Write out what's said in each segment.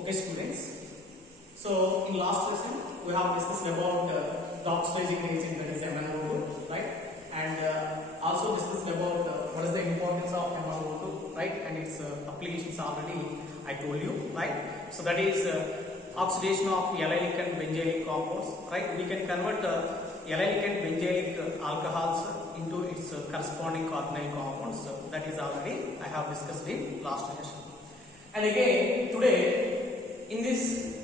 Okay, students. So in last lesson we have discussed about the oxidizing reagent, that is MnO2, right? And also discussed about what is the importance of MnO2, right? And its applications already I told you, right? So that is oxidation of allylic and benzylic compounds, right? We can convert allylic and benzylic alcohols into its corresponding carbonyl compounds. So that is already I have discussed in last session. And again today in this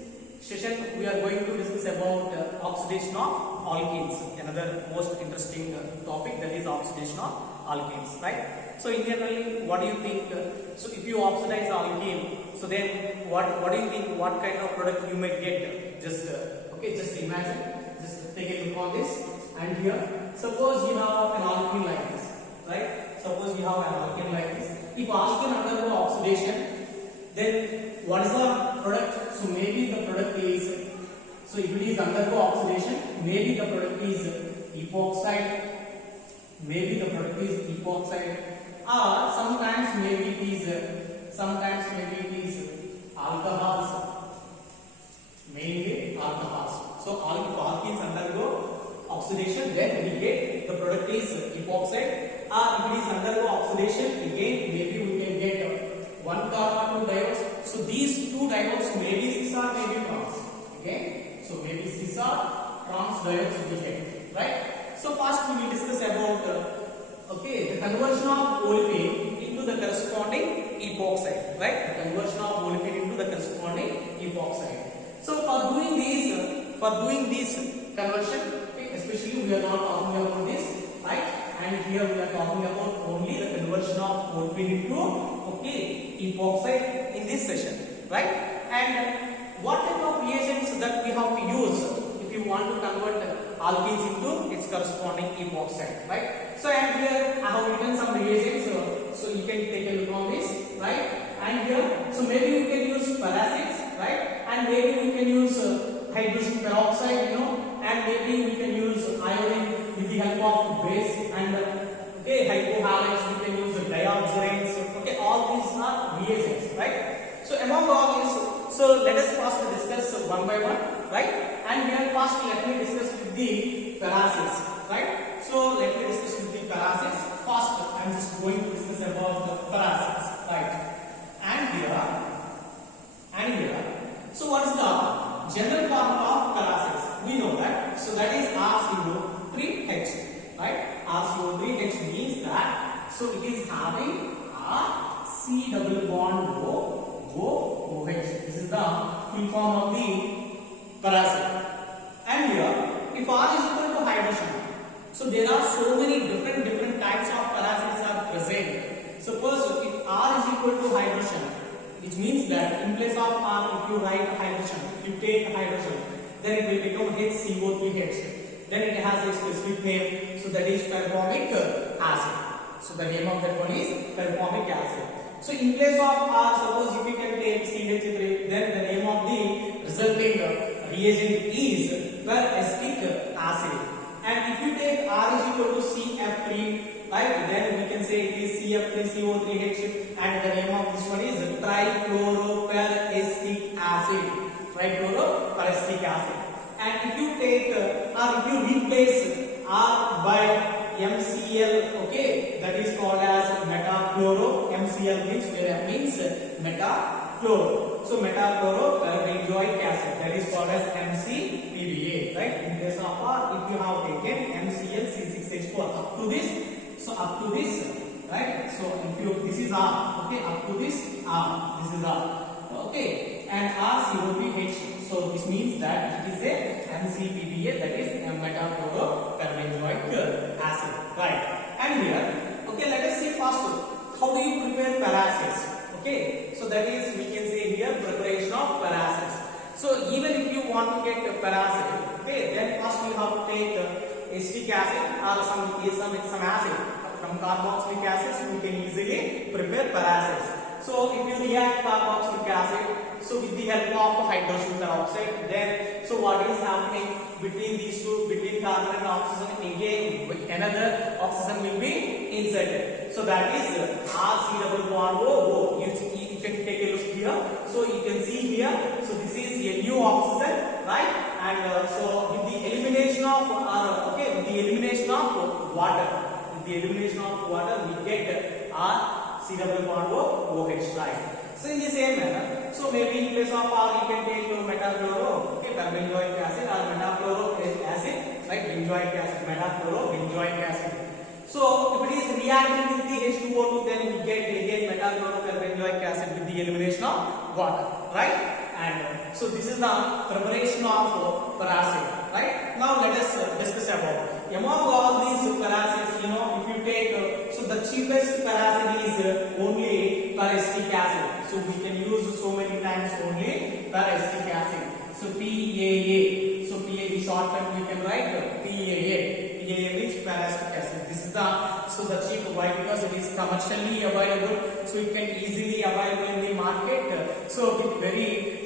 session we are going to discuss about oxidation of alkenes, another most interesting topic, that is oxidation of alkenes, right? So in generally, what do you think? So if you oxidize alkene, so then what do you think? What kind of product you may get? Just just imagine, just take a look on this. And here, suppose you have an alkene like this, right? Suppose you have an alkene like this. If alkene undergo oxidation, then what is the product? So maybe the product is, so if it is undergo oxidation, maybe the product is epoxide, maybe the product is epoxide, or sometimes maybe it is alcohols, mainly alcohols. So if alkenes undergo oxidation, then we get the product is epoxide, or if it is undergo oxidation, again maybe we can get one carbon, two diodes. So these two diodes may be cis or may be trans. Okay, so maybe cis or trans diodes we get, right? So first we will discuss about the conversion of olefin into the corresponding epoxide, right? The conversion of olefin into the corresponding epoxide. So for doing this conversion, okay, especially we are not talking about this, right? And here we are talking about only the conversion of olefin into epoxide in this session, right? And what type of reagents that we have to use if you want to convert alkenes into its corresponding epoxide, right? So and here I have written some reagents, so you can take a look on this, right? And here, so maybe we can use paracids, right? And maybe we can use hydrogen peroxide, and maybe we can use iodine with the help of base, and hypohalics, we can use dioxiranes. Okay, all these are reagents, right? So among all these, so let us first discuss one by one, right? And here first let me discuss with the paracids, right? So let me discuss with the paracids. First, I am just going to discuss about the paracids, right? And here, so what is the general formula of paracids? We know that. So that is RCO3H, right? RCO3H means that, so it is having a C double bond OH. This is the full form of the paracid. And here, if R is equal to hydrogen, so there are so many different types of paracids are present. Suppose if R is equal to hydrogen, which means that in place of R, if you write hydrogen, if you take hydrogen, then it will become HCO3H. Then it has a specific name, so that is performic acid. So the name of that one is performic acid. So in place of R, suppose if you can take CH3, then the name of the resulting reagent is peracetic acid. And if you take R is equal to CF3, right, then we can say it is CF3CO3H, and the name of this one is trichloroperacetic acid. Trichloroperacetic acid. And if you take or if you replace R by MCl, okay, that is called as metachloro. MCl means metachloro. So metachlorobenzoic acid, that is called as MCPBA, right? In place of R, if you have taken MClC6H4 up to this, right? So if you, this is R, okay, up to this R, this is R, okay, and RCO3H. So this means that it is a MCPBA, that is metachlorobenzoic acid, right? And here, okay, let us see first how do you prepare paracids. Okay, so that is, we can say here, preparation of paracids. So even if you want to get a paracid, okay, then first you have to take acetic acid or some acid from carboxylic acid, we can easily prepare paracids. So if you react carboxylic acid, so with the help of hydrogen peroxide, then so what is happening between these two, between carbon and oxygen, again another oxygen will be inserted. So that is RC double bond OO. You can take a look here. So you can see here new oxygen, right? And so with the elimination of with the elimination of water, we get our CW bond OH, right? So in the same manner, so maybe in place of R you can take metachloro, okay, benzoic acid or metachloroic acid, right? Benzoic acid, metachlorobenzoic acid. So if it is reacting with the H2O2, then we get again metachlorobenzoic acid with the elimination of water, right? And so this is the preparation of peracid, right? Now let us discuss about among all these peracids. You know, if you take so the cheapest peracid is only peracetic acid. So we can use so many times only peracetic acid. So PAA. So PAA short term we can write PAA. PAA means peracetic acid. This is the cheap. Why? Because it is commercially available, so it can easily available in the market. So with very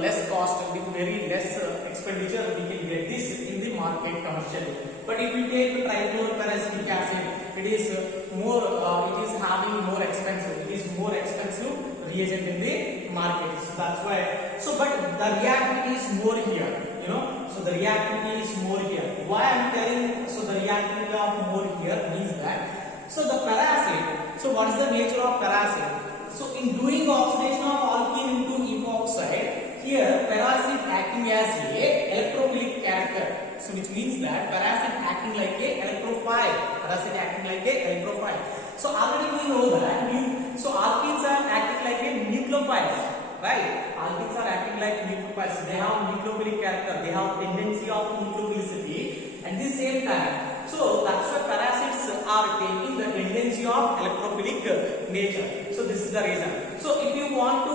less cost, with very less expenditure, we can get this in the market commercially. But if you take trichlorperacetic acid, it is having more expensive. It is more expensive reagent in the market. So that's why. So but the reactivity is more here. You know, so the reactivity is more here. Why I'm telling so the reactivity of more here means that so the peracid. So what is the nature of peracid? So in doing oxidation of alkene into epoxide, here peracid acting as a electrophilic character. So which means that peracid acting like a electrophile. So already we know that alkenes are acting like a nucleophiles, right? Alkenes are acting like nucleophiles. They have nucleophilic character. They have tendency of nucleophilicity. At the same time, so that's why peracids are taking the tendency of electrophilic nature. So this is the reason. So if you want to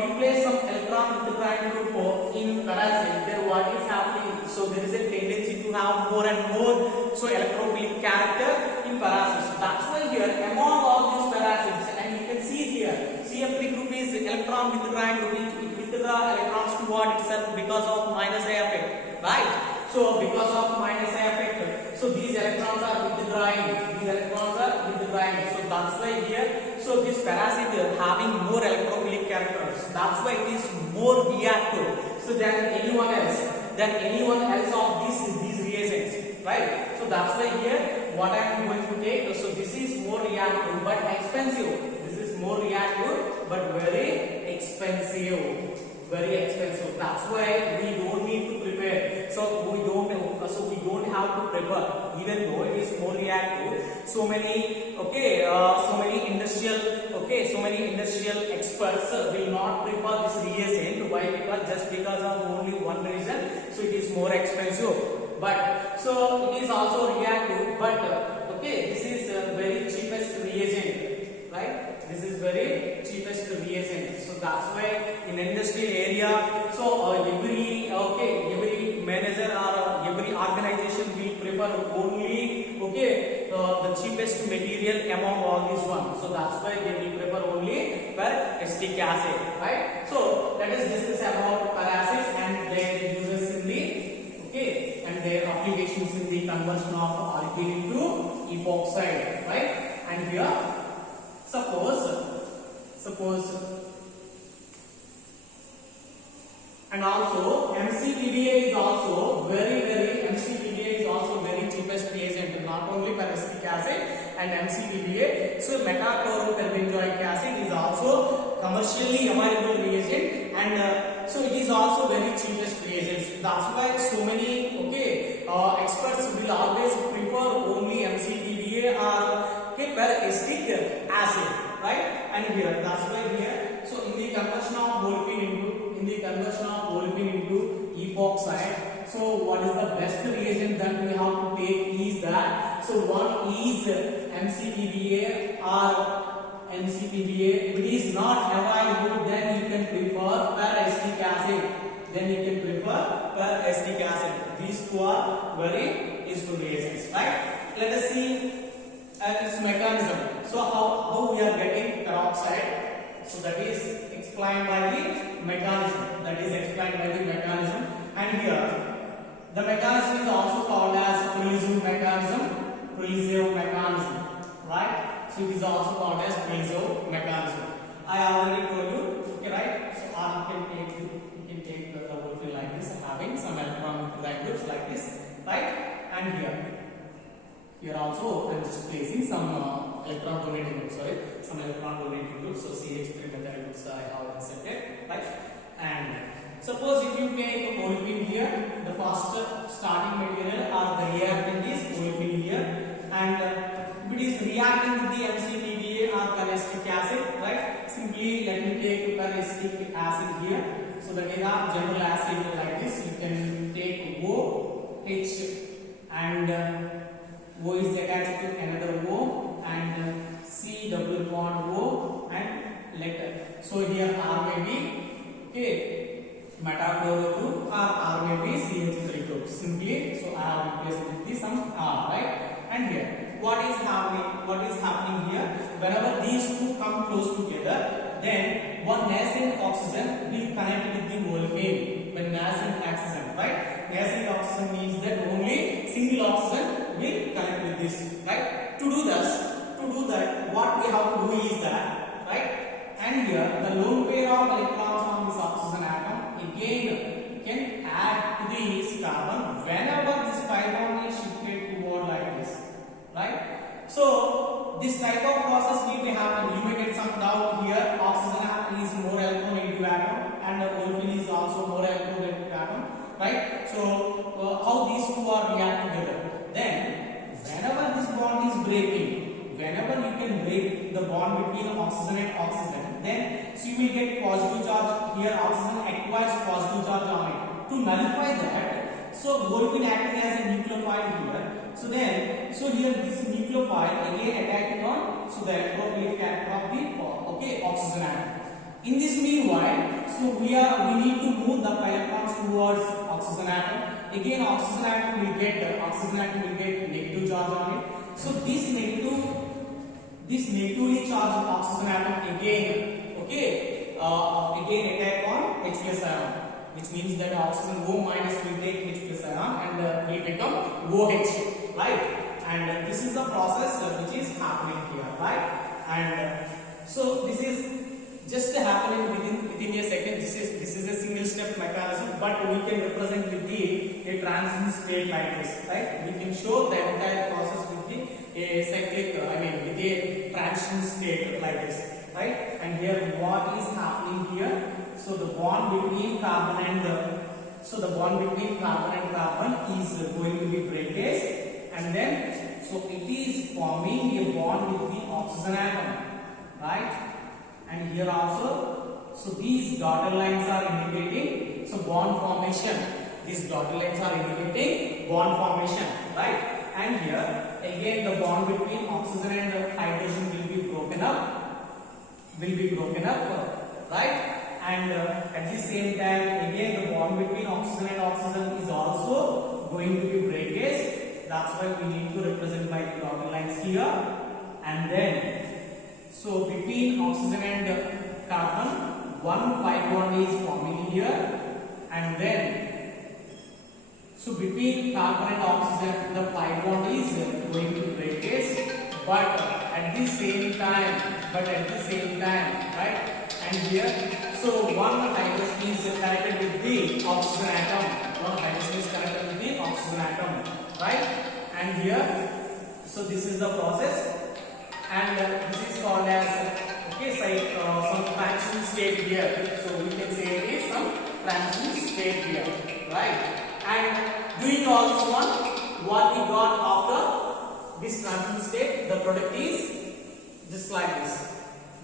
replace some electron with the prime group in peracid, then what is happening? So there is a tendency to have more and more electrophilic character in peracids. So that's why here among all these peracids, and you can see here CF3 group is electron withdrawing group. It withdraw electrons toward itself because of minus A effect, right? So because of minus A effect, so these electrons are withdrawing. So that's why here, so this peracid having more electrophilic characters. That's why it is more reactive than anyone else of these reagents, right? So that's why here what I am going to take. So this is more reactive but expensive. But very expensive. That's why we don't need to prepare. So we don't have to prepare, even though it is more reactive. So many industrial experts will not prefer this reagent. Why? Because of only one reason. So it is more expensive. But so it is also reactive. But this is very cheapest reagent, right? This is very cheapest reagent. So that's why in industrial area, so every manager or every organization will prefer only the cheapest material among all these ones. So that's why they will prefer only peracetic acid, right? So let us discuss about peracids and their uses in the and their applications in the conversion of alkene into epoxide, right? And here suppose and also MCPBA is also very cheapest reagent, not only peracetic acid and MCPBA. So metachlorobenzoic acid is also commercially available reagent, and so it is also very cheapest reagent. That's why so many experts will always prefer only MCPBA or peracetic acid, right? And here that's why here, so in the conversion of olefin into epoxide, so what is the best reagent that we have to take is that, so one is MCPBA or MCPBA. If it is not available, then you can prefer peracetic acid. These two are very useful reagents, right? Let us see its mechanism. So how we are getting peroxide? So that is explained by the mechanism. And here the mechanism is also called as Prizhov mechanism, right? So it is also called as Prizhov mechanism. I already told you, right? So some electron donating groups, sorry, some electron donating groups. So CH3 methyl groups I have inserted, right? And suppose if you take olefin here, the first starting material or the reactant is olefin here, and if it is reacting with the MCPDA or cariacidic acid, right? Simply let me take cariacidic acid here. So that is our general acid like this. You can take OH and O is attached to another O and C double bond O and letter. So here R may be okay metachloro group or R may be CH3 group. Simply, so I have replaced with the some R, right? And here, what is happening? What is happening here? Whenever these two come close together, then one nascent oxygen will connect with the olefin. When nascent oxygen, right? Nascent oxygen means that only single oxygen will connect with this, right? To do that, what we have to do is that, right? And here, the lone pair of electrons on this oxygen atom again can add to this carbon whenever this pi bond is shifted toward like this, right? So this type of process need to happen. You may get some doubt here. Oxygen atom is more electronegative atom and olefin is also more electronegative atom, right? So how these two are react together? Then whenever this bond is breaking, whenever you can break the bond between oxygen and oxygen, then so you will get positive charge here. Oxygen acquires positive charge on it. To nullify that, so olefin acting as a nucleophile here. So then, so here this nucleophile again attacking on so the electrophilic character of the oxygen atom. In this meanwhile, so we need to move the electrons towards oxygen atom. Again, oxygen atom will get negative charge on it. So this negatively charged oxygen atom again, again attack on H plus ion, which means that oxygen O minus will take H plus ion and will become OH, right? And this is the process which is happening here, right? And so this is just happening within a second. This is a single step mechanism, but we can represent with a transition state like this, right? We can show the entire process with a cyclic, with a transition state like this, right? And here what is happening here? So the bond between carbon and carbon is going to be breakage, and then so it is forming a bond with the oxygen atom, right? And here also, so these dotted lines are indicating so bond formation. These dotted lines are indicating bond formation, right? And here again the bond between oxygen and hydrogen will be broken up, right? And at the same time again the bond between oxygen and oxygen is also going to be breakage. That's why we need to represent by the dotted lines here. And then so between oxygen and carbon, one pi bond is forming here, and then so between carbon and oxygen, the pi bond is going to breakage, but at the same time, right? And here, so one hydrogen is connected with the oxygen atom, right? And here, so this is the process. And this is called as some transition state here. So we can say it is some transition state here, right? And doing all this one, what we got after this transition state, the product is just like this.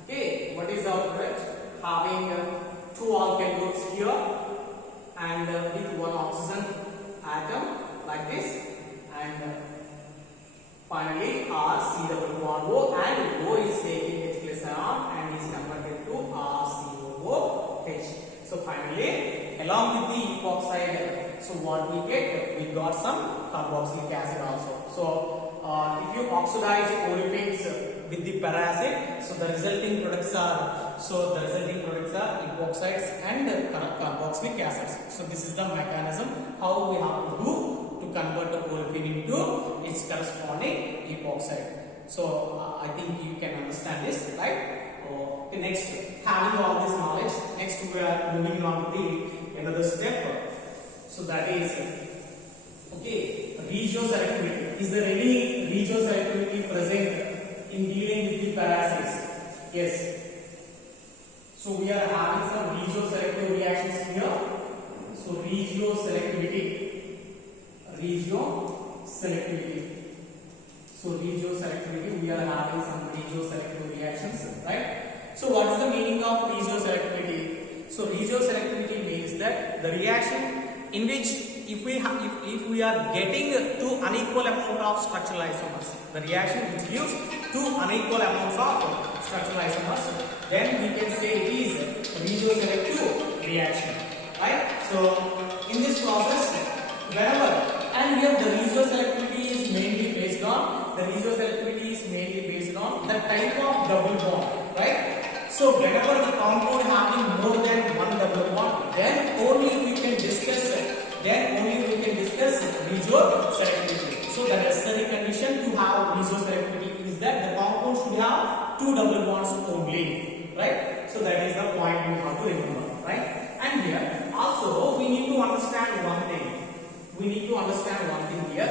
Okay, what is our product? Having two alkyl groups here and with one oxygen atom like this, and finally, R C double bond O, and O is taking H plus ion and is converted to RCOOH. So finally, along with the epoxide, so what we get? We got some carboxylic acid also. So if you oxidize olefins with the peracid, so the resulting products are epoxides and carboxylic acids. So this is the mechanism how we have to do to convert the olefin into its corresponding epoxide. So I think you can understand this, right? Okay, next, having all this knowledge, next we are moving on to the another step. So that is regioselectivity. Is there any regioselectivity present in dealing with the paracids. Yes. So we are having some regioselective reactions here. So regioselectivity. So regioselectivity, we are having some regioselective reactions, right? So what is the meaning of regioselectivity? So regioselectivity means that the reaction in which if we are getting two unequal amount of structural isomers, the reaction which gives two unequal amounts of structural isomers, then we can say it is regioselective reaction, right? So in this process, whenever, and here the regioselectivity is mainly based on the type of double bond, right? So whenever the compound having more than one double bond, then only we can discuss regioselectivity. So the necessary condition to have regioselectivity is that the compound should have two double bonds only, right? So that is the point we have to remember, right? And here also we need to understand one thing. Here.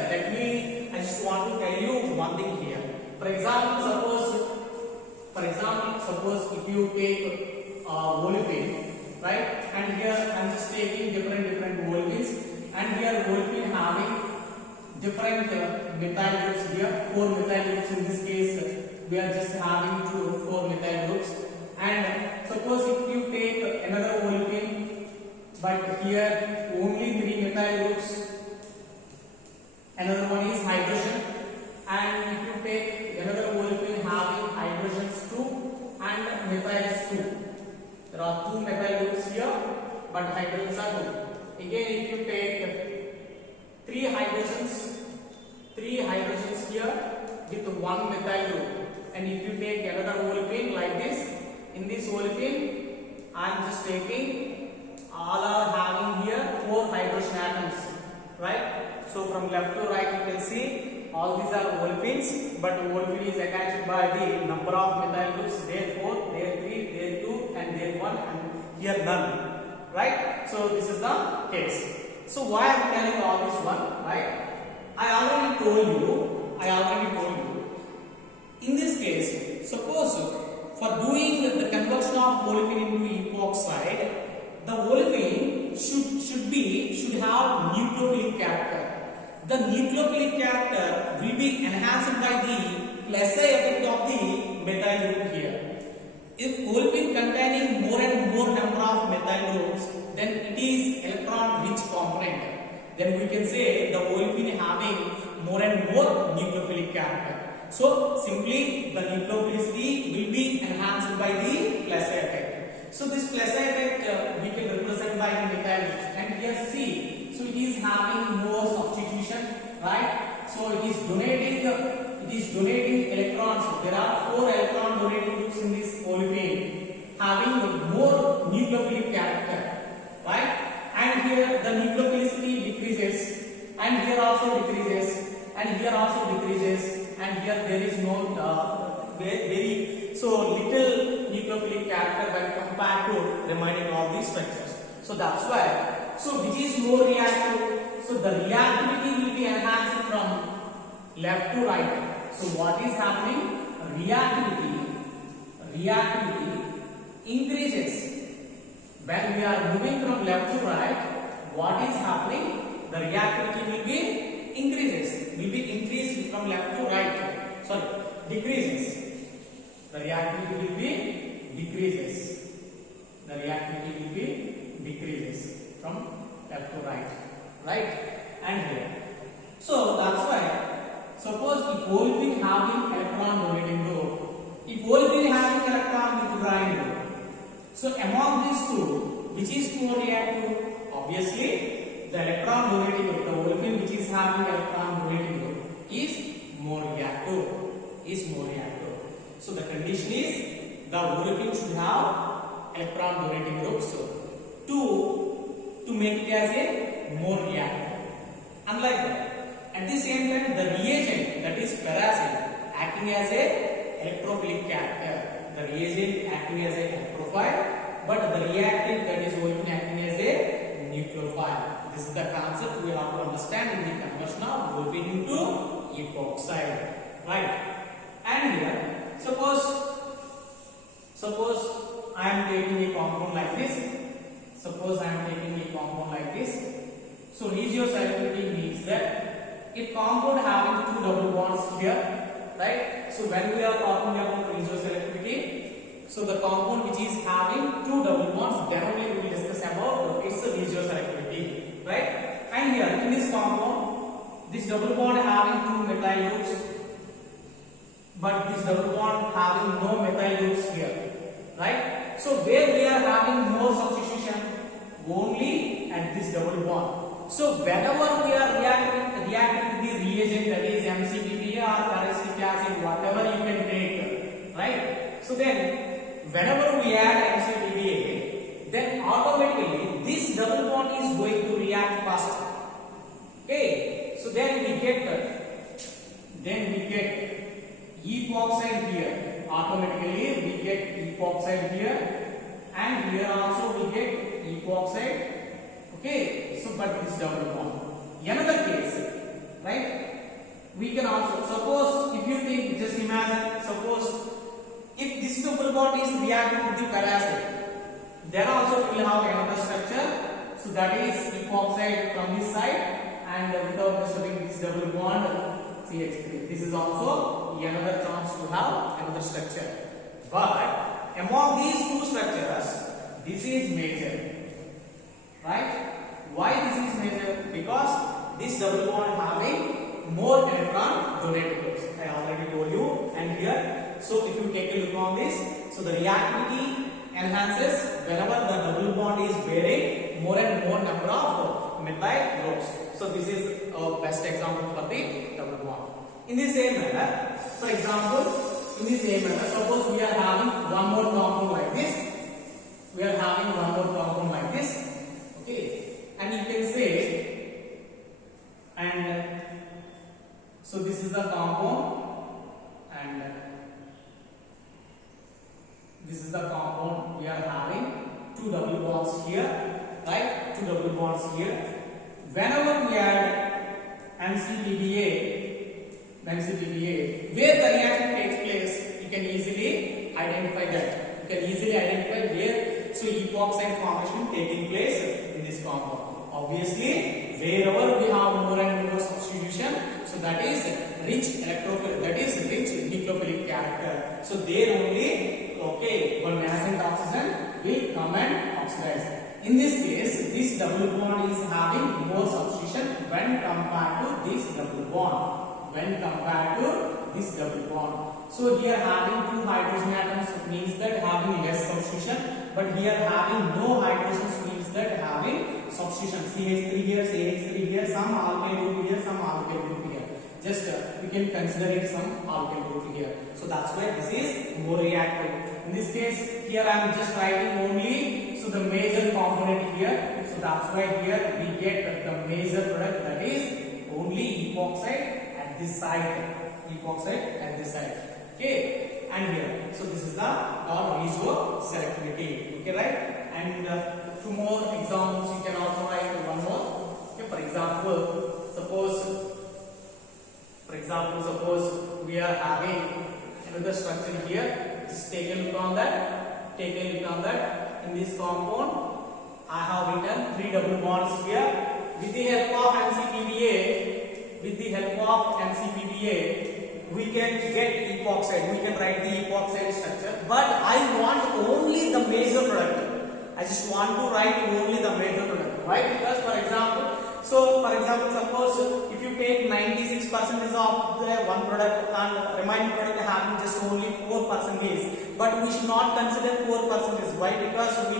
I just want to tell you one thing here. For example, suppose if you take olefin, right? And here I am just taking different olefins, and here olefin having different methyl groups here, 4 methyl groups in this case. We are just having 4 methyl groups, and suppose if you take another olefin, but here only 3 methyl groups. Another one is hydrogen, and if you take another olefin having hydrogens 2 and methyls 2, there are 2 methyl groups here, but hydrogens are 2. Again, if you take 3 hydrogens here with 1 methyl group, and if you take another olefin like this, in this olefin I am just taking, all are having here 4 hydrogen atoms, right? So from left to right you can see all these are olefins, but olefin is attached by the number of methyl groups, there 4, there 3, there 2 and there 1, and here none, right? So this is the case. So why I am telling all this one, right? I already told you in this case, suppose for doing the conversion of olefin into epoxide, the olefin should have nucleophilic character. The nucleophilic character will be enhanced by the Plessy effect of the methyl group here. If olefin containing more and more number of methyl groups, then it is electron rich component. Then we can say the olefin having more and more nucleophilic character. So simply the nucleophilicity will be enhanced by the Plessy effect. So this Plessy effect we can represent by the methyl groups, and here see, so it is having more substitution, right? So it is donating electrons. There are 4 electron donating groups in this olefin having more nucleophilic character, right? And here the nucleophilicity decreases, and here also decreases, and here also decreases, and here there is no very so little nucleophilic character when compared to remaining all these structures. So that's why. So which is more reactive? So the reactivity will be enhanced from left to right. So what is happening? Reactivity increases when we are moving from left to right. What is happening? The reactivity will be increased from left to right. Sorry, decreases. The reactivity will be decreases. From left to right, and here. So that's why, suppose if olefin having electron donating group, if olefin having electron withdrawing group, so among these two, which is more reactive? Obviously, the electron donating group, the olefin which is having electron donating group is more reactive. So the condition is the olefin should have electron donating groups to make it as a more reactive. Unlike that, at the same time, the reagent, that is paracid, acting as a electrophilic character. The reagent acting as a electrophile, but the reactant, that is olefin, acting as a nucleophile. This is the concept we have to understand in the conversion of olefin into epoxide, right? And here Suppose I am taking a compound like this. Suppose I am taking a compound like this. So regioselectivity means that if compound having two double bonds here, right? So when we are talking about regioselectivity, so the compound which is having two double bonds, then only we will discuss about its regioselectivity, right? And here in this compound, this double bond having two methyl groups, but this double bond having no methyl groups here, right? So where we are having more substitution only at this double bond. So whenever we are reacting with the reagent, that is MCPPA or paracetic acid, whatever you can take, right? So then whenever we add MCPPA, then automatically this double bond is going to react faster. Okay, so then we get epoxide here. Automatically we get epoxide here, and here also we get epoxide. Okay, so but this double bond. Another case, right? We can also suppose, if you think, just imagine, suppose if this double bond is reacting with the paracid, then also we will have another structure. So that is epoxide from this side, and without disturbing this double bond, CH3. This is also another chance to have another structure. But among these two structures, this is major, right? Why this is major? Because this double bond having more electron donated groups. I already told you. And here, so if you take a look on this, so the reactivity enhances whenever the double bond is bearing more and more number of methyl groups. So this is a best example for the double bond. In the same manner, for example, suppose we are having one more compound like this. Okay, and you can say, and so this is the compound, and this is the compound. We are having two double bonds here, right? Two double bonds here. Whenever we add MCPPA, where the reaction takes place, you can easily identify that. You can easily identify where so epoxide formation taking place in this compound. Obviously, wherever we have more and more substitution, so that is rich electrophilic, that is rich nucleophilic character. So there only, okay, one nascent oxygen will come and oxidize. In this case, this double bond is having more substitution when compared to this double bond. So here having two hydrogen atoms means that having less substitution, but here having no hydrogens means that having substitution. CH3 here, CH3 here, some alkyl group here, some alkyl group here. Just we can consider it some alkyl group here. So that's why this is more reactive. In this case, here I am just writing only so the major component here. So that's why here we get the major product, that is only epoxide at this side. Okay, and here. So this is the regioselectivity. Okay, right? And two more examples. You can also write one more. Okay, for example, suppose we are having another structure here. Just take a look on that. In this compound, I have written three double bonds here. With the help of MCPPA, we can get epoxide. We can write the epoxide structure. But I want only the major product. I just want to write only the major product. Why? Because for example, suppose if you take 96% of the one product and remaining product having just only 4%, but we should not consider 4%. Why? Because we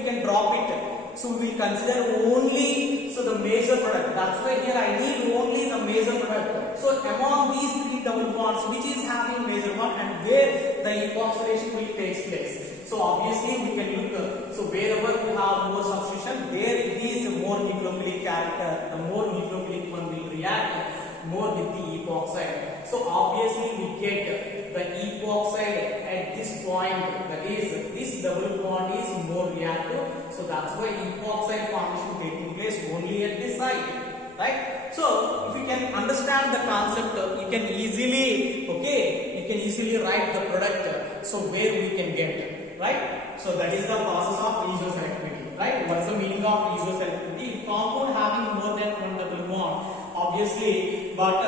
can drop it. So we will consider only the major product. That's why here I need only the major product. So among these three double bonds, which is having major one and where the epoxidation will take place. So obviously we can look. So wherever we have more substitution, there it is more nucleophilic character. The more nucleophilic one will react more with the epoxide. So obviously we get the epoxide at this point. That is, this double bond is more reactive. So that's why epoxide formation taking place only at this side, right? So if you can understand the concept, you can easily, okay, you can easily write the product, so where we can get, right? So that is the process of regioselectivity, right? What is the meaning of regioselectivity? If compound having more than one double bond, obviously, but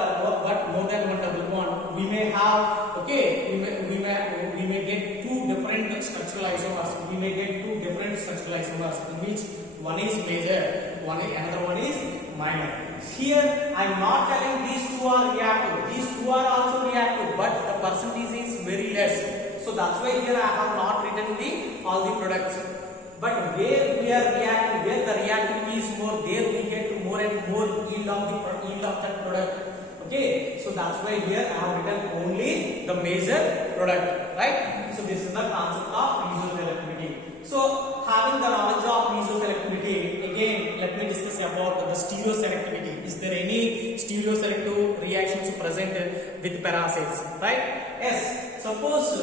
more than one double bond, we may have, okay, we may get two different structural isomers. We may get two different structural isomers, in which one is major, another one is minor. Here I am not telling these two are reactive. These two are also reactive, but the percentage is very less. So that's why here I have not written all the products. But where we are reacting, where the reactivity is more, there we get more and more yield of that product. Okay, so that's why here I have written only the major product, right? So this is the concept of regioselectivity. So having the knowledge of regioselectivity, again let me discuss about the stereoselectivity. Is there any stereoselective reactions present with parasites, right? Yes. Suppose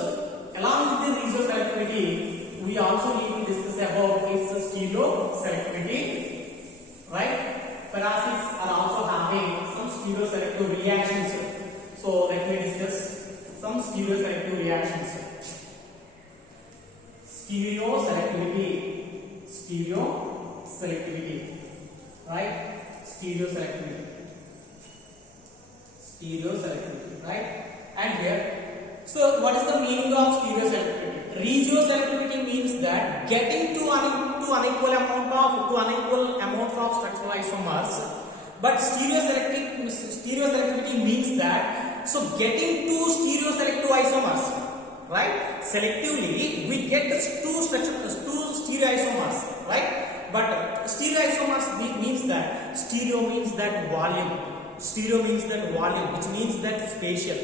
along with the regioselectivity, we also need to discuss about its stereoselectivity, right? Parasites are also having some stereoselective reactions. So let me discuss some stereoselective reactions. Stereoselectivity, right? Stereoselectivity, right? And here, so what is the meaning of stereoselectivity? Regioselectivity means that getting to unequal amounts of structural isomers, but stereoselectivity means that so getting two stereoselective isomers, right? Selectively we get two stereoisomers, right? But stereoisomers means that stereo means that volume. Stereo means that volume, which means that spatial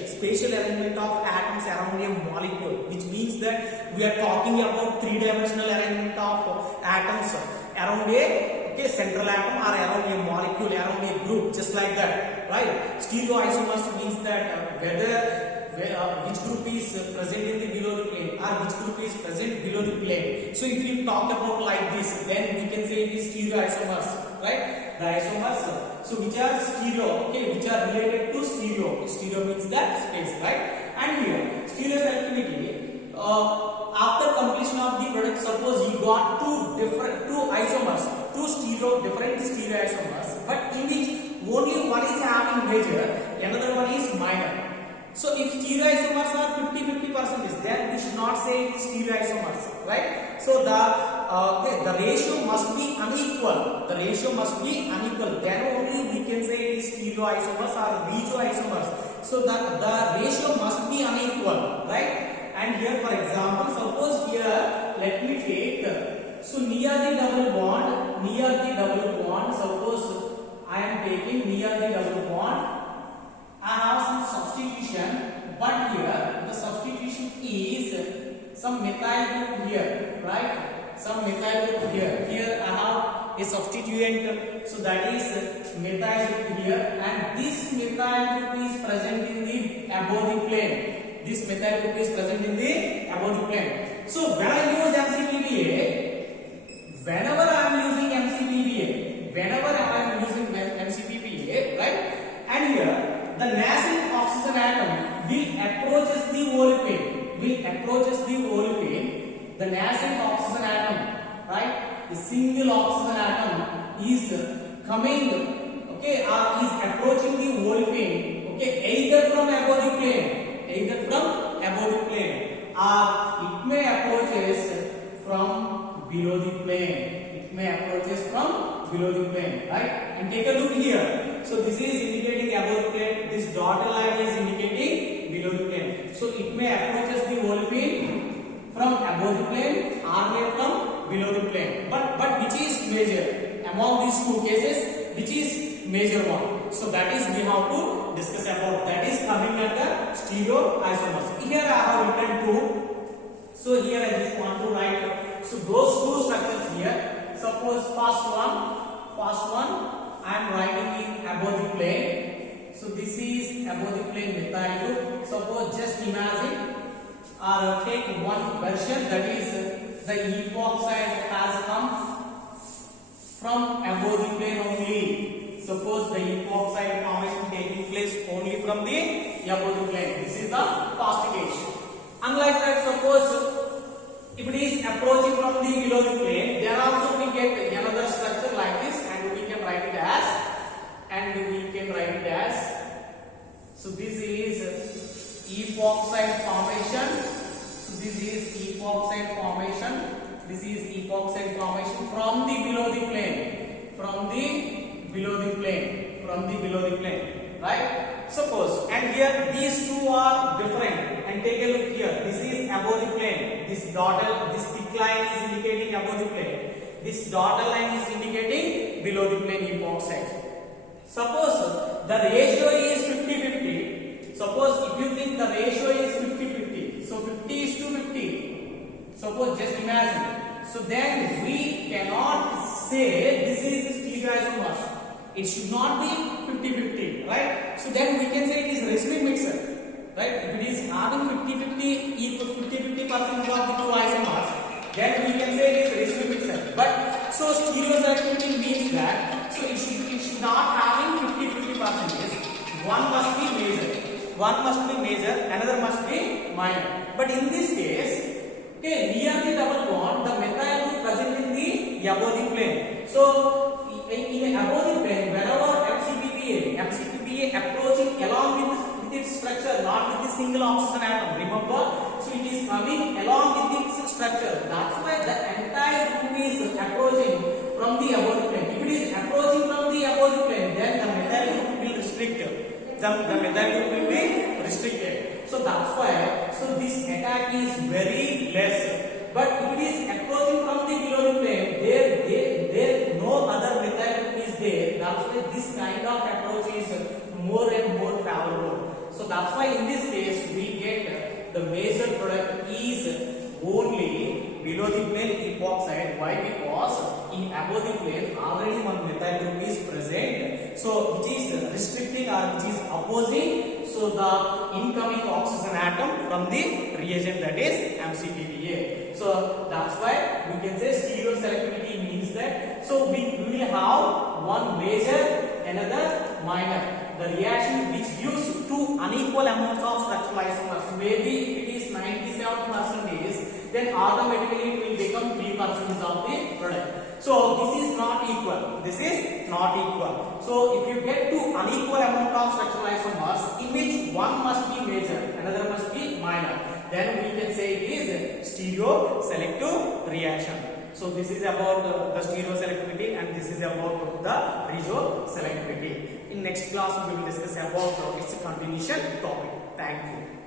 arrangement of atoms around a molecule, which means that we are talking about three-dimensional arrangement of atoms around a central atom or around a molecule, around a group, just like that, right? Stereoisomers means that which group is present in the below the plane or which group is present below the plane. So if we talk about like this, then we can say it is stereoisomers, right? The isomers, so which are stereo, okay, which are related to stereo. Stereo means that space, right? And here stereoselectivity, after completion of the product, suppose you got two different stereoisomers, but in which only one is having major, another one is minor. So if stereoisomers are 50-50%, then we should not say it is stereoisomers, right? So the ratio must be unequal. The ratio must be unequal. Then only we can say it is stereoisomers or regioisomers. So the ratio must be unequal, right? And here, for example, suppose here let me take so near the double bond. Suppose I am taking near the double bond. I have some substitution, but here the substitution is some methyl group here, right? Some methyl group here. Here I have a substituent, so that is methyl group here, and this methyl group is present in the above the plane. This methyl group is present in the above the plane. So when I use MCPBA, whenever I am using MCPBA, right? And here the nascent oxygen atom will approaches the olefin. The nascent oxygen atom, right? The single oxygen atom is coming, okay, or is approaching the olefin, okay, either from above the plane, or it may approaches from below the plane. Right? And take a look here. So this is indicating above the plane. This dotted line is indicating below the plane. So it may approaches the olefin from above the plane or may from below the plane. But which is major among these two cases? Which is major one? So that is we have to discuss about. That is coming under stereoisomers. Here I have written two. So here I just want to write. So those two structures here. Suppose first one I am writing in above the plane. So this is above the plane methyl group. Suppose just imagine or take one version, that is the epoxide has come from above the plane only. Suppose the epoxide formation taking place only from the above the plane. This is the first case. Unlike that, suppose if it is approaching from the below the plane, then also we get another structure like this, and we can write it as, so this is epoxide formation. So this is epoxide formation. This is epoxide formation from the below the plane. From the below the plane. Right? Suppose, and here these two are different. And take a look here. This is above the plane. This thick line is indicating above the plane. This dotted line is indicating below the plane epoxide. Suppose the ratio is 50-50. Suppose if you think the ratio is 50-50, so 50 is to 50. Suppose, just imagine. So then we cannot say this is stereoisomers. It should not be 50-50, right? So then we can say it is reciproc mixture. Right? If it is having 50-50 equal 50-50% of the two isomers, then we can say it is reciproc mixture. But so stereoselectivity means that it should not having 50-50%. One must be major, another must be minor. But in this case, okay, near the double bond, the methyl group present in the above the plane. So in above the plane, whenever MCPPA approaching along with its structure, not with the single oxygen atom. Remember, so it is coming along with its structure. That's why the entire group is approaching from the above the plane. If it is approaching from the above the plane, then the methyl group will restrict. The methyl group will be restricted. So that's why. So this attack is very less. But if it is approaching from the below the plane, there no other methyl group is there. That's why this kind of approach is more and more favorable. So that's why in this case we get the major product is only below the plane epoxide. Why? Because in above the plane already one methyl group is present. So which is restricting or which is opposing so the incoming oxygen atom from the reagent, that is MCPPA. So that's why we can say stereoselectivity means that. So we will have one major, another minor. The reaction which gives two unequal amounts of structural isomers. Maybe if it is 97%, then automatically it will become 3% of the product. So this is not equal. So if you get two unequal amount of structural isomers, in which one must be major, another must be minor, then we can say it is stereoselective reaction. So this is about the stereoselectivity, and this is about the regioselectivity. In next class we will discuss about its continuation topic. Thank you.